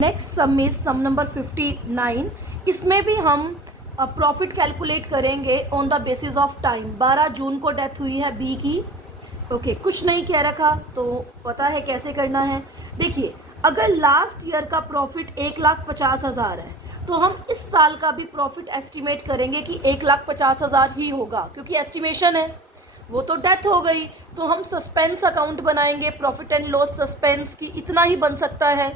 Next sum is sum number 59। इसमें भी हम प्रॉफिट कैलकुलेट करेंगे on the basis of time. 12 जून को डेथ हुई है बी की। ओके, कुछ नहीं कह रखा तो पता है कैसे करना है। देखिए, अगर लास्ट ईयर का प्रॉफिट 1,50,000 है तो हम इस साल का भी प्रॉफिट एस्टिमेट करेंगे कि 1,50,000 ही होगा, क्योंकि एस्टिमेशन है। वो तो डेथ हो गई तो हम सस्पेंस अकाउंट बनाएंगे, प्रॉफिट एंड लॉस सस्पेंस की इतना ही बन सकता है।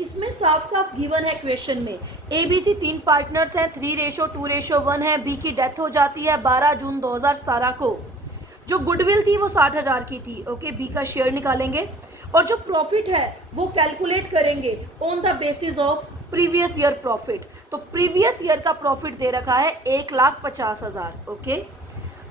इसमें साफ साफ गिवन है क्वेश्चन में, ए बी सी 3 पार्टनर्स हैं, 3:2:1 है। बी की डेथ हो जाती है 12 जून 2017 को। जो गुडविल थी वो 60,000 की थी। ओके, बी का शेयर निकालेंगे और जो प्रॉफिट है वो कैलकुलेट करेंगे on the basis of previous year profit. तो प्रीवियस ईयर का प्रॉफिट दे रखा है 1,50,000। ओके,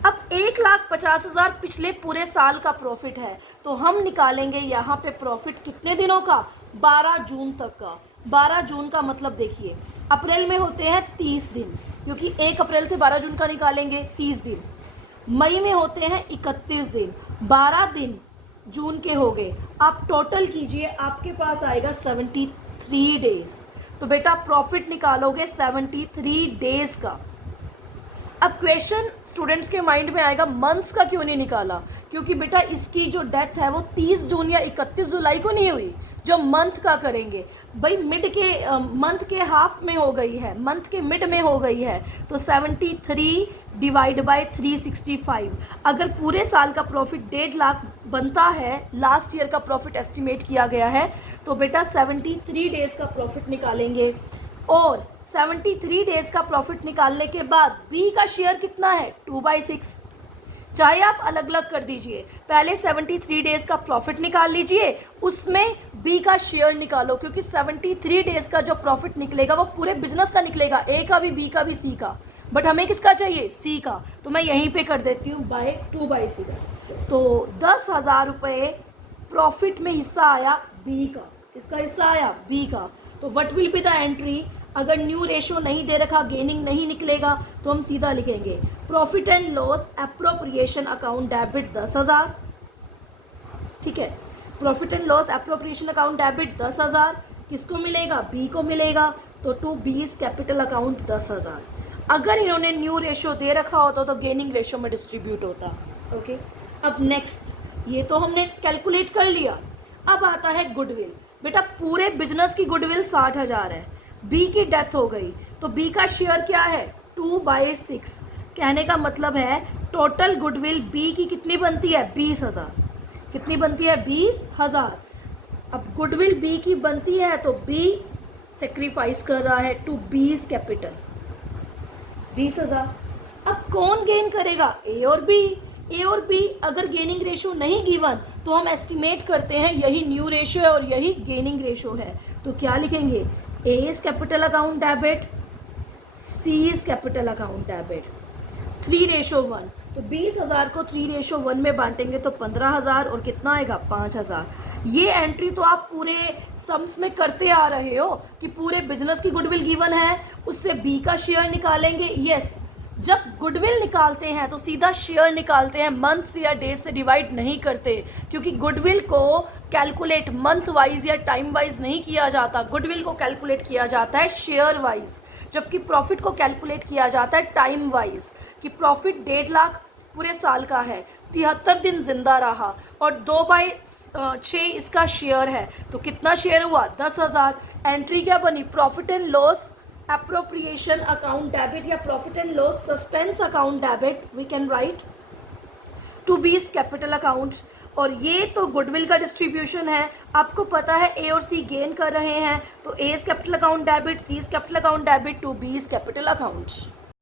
अब 1,50,000 पिछले पूरे साल का प्रॉफिट है, तो हम निकालेंगे यहाँ पे प्रॉफिट कितने दिनों का, 12 जून तक का। 12 जून का मतलब देखिए, अप्रैल में होते हैं 30 दिन, क्योंकि 1 अप्रैल से 12 जून का निकालेंगे 30 दिन। मई में होते हैं 31 दिन, 12 दिन जून के हो गए। आप टोटल कीजिए, आपके पास आएगा 73 डेज। तो बेटा प्रॉफिट निकालोगे 73 डेज का। अब क्वेश्चन स्टूडेंट्स के माइंड में आएगा, मंथ्स का क्यों नहीं निकाला? क्योंकि बेटा इसकी जो डेथ है वो 30 जून या 31 जुलाई को नहीं हुई। जो मंथ का करेंगे भाई, मिड के मंथ के हाफ में हो गई है, मंथ के मिड में हो गई है, तो 73 डिवाइड बाय 365। अगर पूरे साल का प्रॉफिट 1.5 लाख बनता है, लास्ट ईयर का प्रॉफिट एस्टिमेट किया गया है, तो बेटा 73 डेज का प्रॉफिट निकालेंगे। और 73 डेज का प्रॉफिट निकालने के बाद बी का शेयर कितना है, 2/6। चाहे आप अलग अलग कर दीजिए, पहले 73 डेज का प्रॉफिट निकाल लीजिए, उसमें बी का शेयर निकालो, क्योंकि 73 डेज का जो प्रॉफिट निकलेगा वो पूरे बिजनेस का निकलेगा, ए का भी, बी का भी, सी का। बट हमें किसका चाहिए, सी का। तो मैं यहीं पे कर देती हूँ बाय 2/6। तो 10,000 रुपये प्रॉफिट में हिस्सा आया बी का। किसका हिस्सा आया, बी का। तो what will be the entry? अगर न्यू रेशो नहीं दे रखा, गेनिंग नहीं निकलेगा, तो हम सीधा लिखेंगे profit and loss appropriation account debit 10,000। ठीक है, profit and loss appropriation account debit 10,000 किसको मिलेगा, बी को मिलेगा। तो टू बीज कैपिटल अकाउंट 10,000। अगर इन्होंने न्यू रेशो दे रखा होता तो गेनिंग रेशो में डिस्ट्रीब्यूट होता। ओके, अब नेक्स्ट, ये तो हमने कैलकुलेट कर लिया। अब आता है गुडविल। बेटा पूरे बिजनेस की गुडविल 60,000 है, बी की डेथ हो गई, तो बी का शेयर क्या है, 2/6। कहने का मतलब है टोटल गुडविल बी की कितनी बनती है, 20,000। कितनी बनती है, 20,000। अब गुडविल बी की बनती है तो बी सेक्रीफाइस कर रहा है टू बीज कैपिटल 20,000। अब कौन गेन करेगा, ए और बी। ए और बी अगर गेनिंग रेशो नहीं गिवन तो हम एस्टिमेट करते हैं यही न्यू रेशो है और यही गेनिंग रेशो है। तो क्या लिखेंगे, A is capital account debit, C is capital account debit, 3:1। तो 20,000 को 3:1 में बांटेंगे तो 15,000 और कितना आएगा, 5,000। ये एंट्री तो आप पूरे सम्स में करते आ रहे हो कि पूरे बिजनेस की गुडविल गिवन है, उससे बी का शेयर निकालेंगे। यस, जब गुडविल निकालते हैं तो सीधा शेयर निकालते हैं, मंथ या डेज से डिवाइड नहीं करते, क्योंकि गुडविल को कैलकुलेट मंथ वाइज या टाइम वाइज नहीं किया जाता। गुडविल को कैलकुलेट किया जाता है शेयर वाइज, जबकि प्रॉफिट को कैलकुलेट किया जाता है टाइम वाइज। कि प्रॉफिट 1.5 लाख पूरे साल का है, 73 दिन जिंदा रहा और 2/6 इसका शेयर है, तो कितना शेयर हुआ, 10,000। एंट्री क्या बनी, profit and loss appropriation account debit या profit and loss suspense account debit, we can write to B's capital account. और ये तो गुडविल का डिस्ट्रीब्यूशन है। आपको पता है ए और सी गेन कर रहे हैं, तो A is capital account debit, C is capital account debit, to B is capital account.